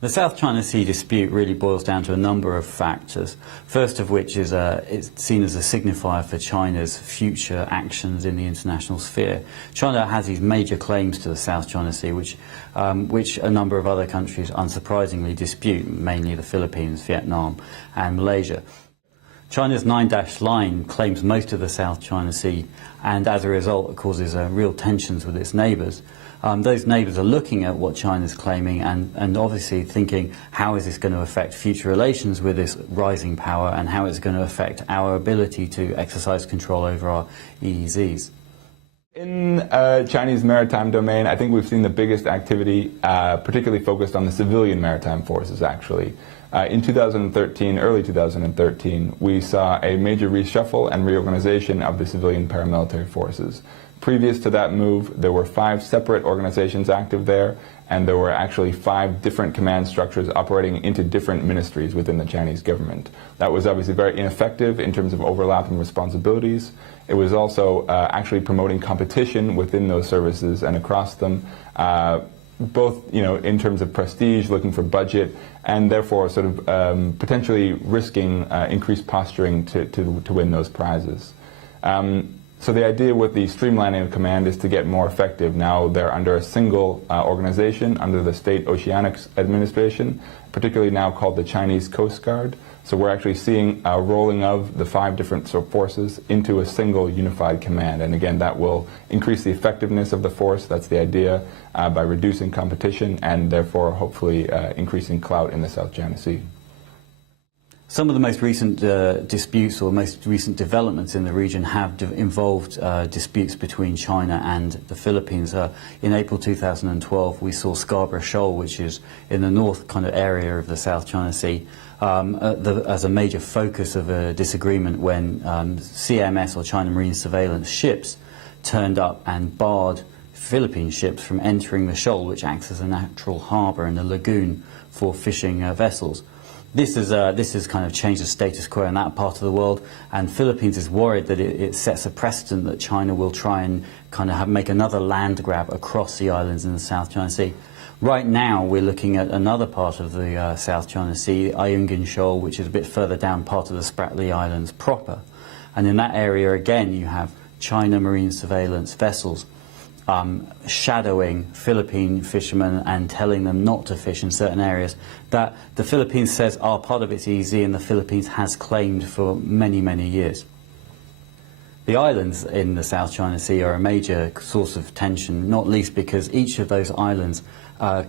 The South China Sea dispute really boils down to a number of factors, first of which is it's seen as a signifier for China's future actions in the international sphere. China has these major claims to the South China Sea, which a number of other countries unsurprisingly dispute, mainly the Philippines, Vietnam and Malaysia. China's 9-dash line claims most of the South China Sea, and as a result it causes real tensions with its neighbours. Those neighbours are looking at what China's claiming and obviously thinking, how is this going to affect future relations with this rising power, and how is it going to affect our ability to exercise control over our EEZs? In Chinese maritime domain, I think we've seen the biggest activity particularly focused on the civilian maritime forces, actually. In 2013, early 2013, we saw a major reshuffle and reorganization of the civilian paramilitary forces. Previous to that move, there were 5 separate organizations active there, and there were actually 5 different command structures operating into different ministries within the Chinese government. That was obviously very ineffective in terms of overlapping responsibilities. It was also actually promoting competition within those services and across them, both in terms of prestige, looking for budget, and therefore sort of potentially risking increased posturing to win those prizes. So the idea with the streamlining of command is to get more effective. Now they're under a single organization, under the State Oceanics Administration, particularly now called the Chinese Coast Guard. So we're actually seeing a rolling of the 5 different forces into a single unified command. And again, that will increase the effectiveness of the force. That's the idea, by reducing competition and therefore hopefully increasing clout in the South China Sea. Some of the most recent disputes or most recent developments in the region have involved disputes between China and the Philippines. In April 2012 we saw Scarborough Shoal, which is in the north kind of area of the South China Sea, as a major focus of a disagreement when CMS or China Marine Surveillance ships turned up and barred Philippine ships from entering the shoal, which acts as a natural harbour and a lagoon for fishing vessels. This has kind of changed the status quo in that part of the world, and Philippines is worried that it sets a precedent that China will try and kind of make another land grab across the islands in the South China Sea. Right now we're looking at another part of the South China Sea, Ayungin Shoal, which is a bit further down part of the Spratly Islands proper. And in that area again you have China Marine Surveillance vessels shadowing Philippine fishermen and telling them not to fish in certain areas that the Philippines says are part of its EEZ and the Philippines has claimed for many, many years. The islands in the South China Sea are a major source of tension, not least because each of those islands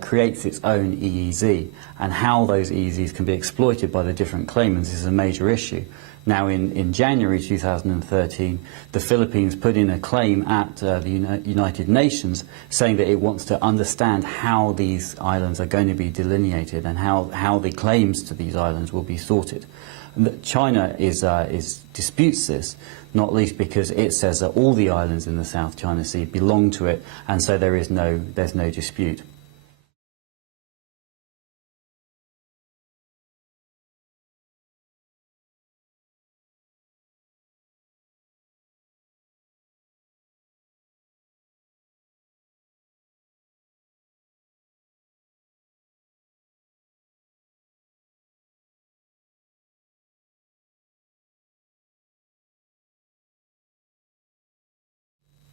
creates its own EEZ, and how those EEZs can be exploited by the different claimants is a major issue. Now in January 2013, the Philippines put in a claim at the United Nations saying that it wants to understand how these islands are going to be delineated and how the claims to these islands will be sorted. And China disputes this, not least because it says that all the islands in the South China Sea belong to it, and so there's no dispute.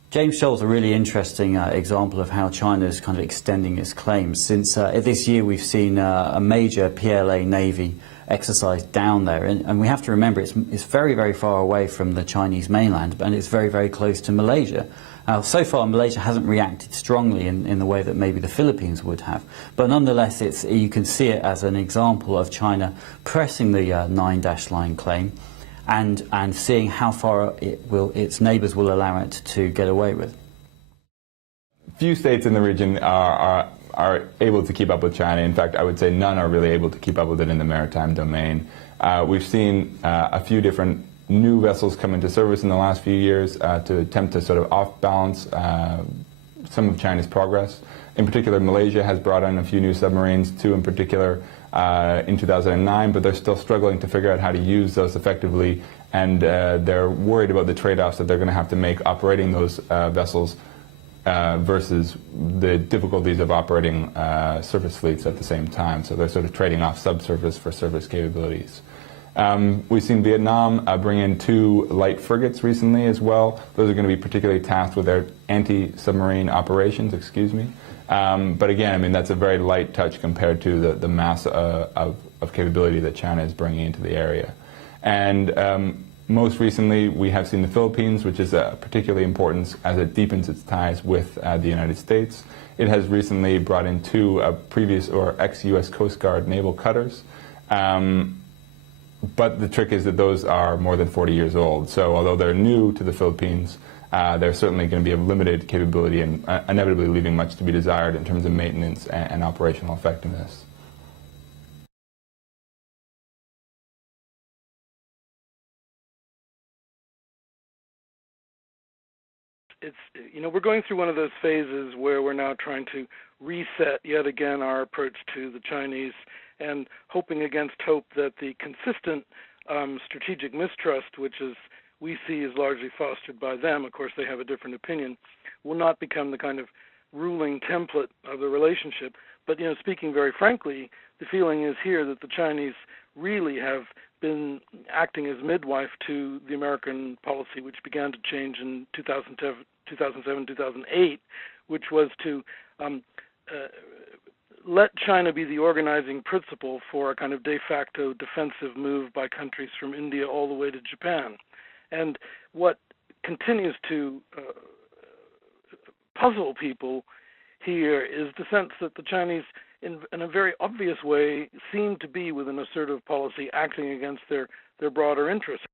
James Shoal's a really interesting example of how China is kind of extending its claims. Since this year we've seen a major PLA Navy exercise down there, and we have to remember it's very, very far away from the Chinese mainland, and it's very, very close to Malaysia. So far Malaysia hasn't reacted strongly in the way that maybe the Philippines would have, but nonetheless you can see it as an example of China pressing the 9-dash line claim and seeing how far its neighbours will allow it to get away with. Few states in the region are able to keep up with China. In fact, I would say none are really able to keep up with it in the maritime domain. We've seen a few different new vessels come into service in the last few years to attempt to sort of off-balance some of China's progress. In particular, Malaysia has brought in a few new submarines, 2 in particular, in 2009, but they're still struggling to figure out how to use those effectively, and they're worried about the trade-offs that they're going to have to make operating those vessels versus the difficulties of operating surface fleets at the same time. So they're sort of trading off subsurface for surface capabilities. We've seen Vietnam bring in 2 light frigates recently as well. Those are going to be particularly tasked with their anti-submarine operations, but again, I mean, that's a very light touch compared to the mass of capability that China is bringing into the area. And most recently, we have seen the Philippines, which is particularly important as it deepens its ties with the United States. It has recently brought in 2 previous or ex-U.S. Coast Guard naval cutters. But the trick is that those are more than 40 years old. So although they're new to the Philippines, they're certainly going to be of limited capability and inevitably leaving much to be desired in terms of maintenance and operational effectiveness. We're going through one of those phases where we're now trying to reset yet again our approach to the Chinese, and hoping against hope that the consistent strategic mistrust, which we see is largely fostered by them, of course they have a different opinion, will not become the kind of ruling template of the relationship. But speaking very frankly, the feeling is here that the Chinese really have been acting as midwife to the American policy, which began to change in 2007, 2008, which was to let China be the organizing principle for a kind of de facto defensive move by countries from India all the way to Japan. And what continues to puzzle people here is the sense that the Chinese, in a very obvious way, seem to be, with an assertive policy, acting against their broader interests.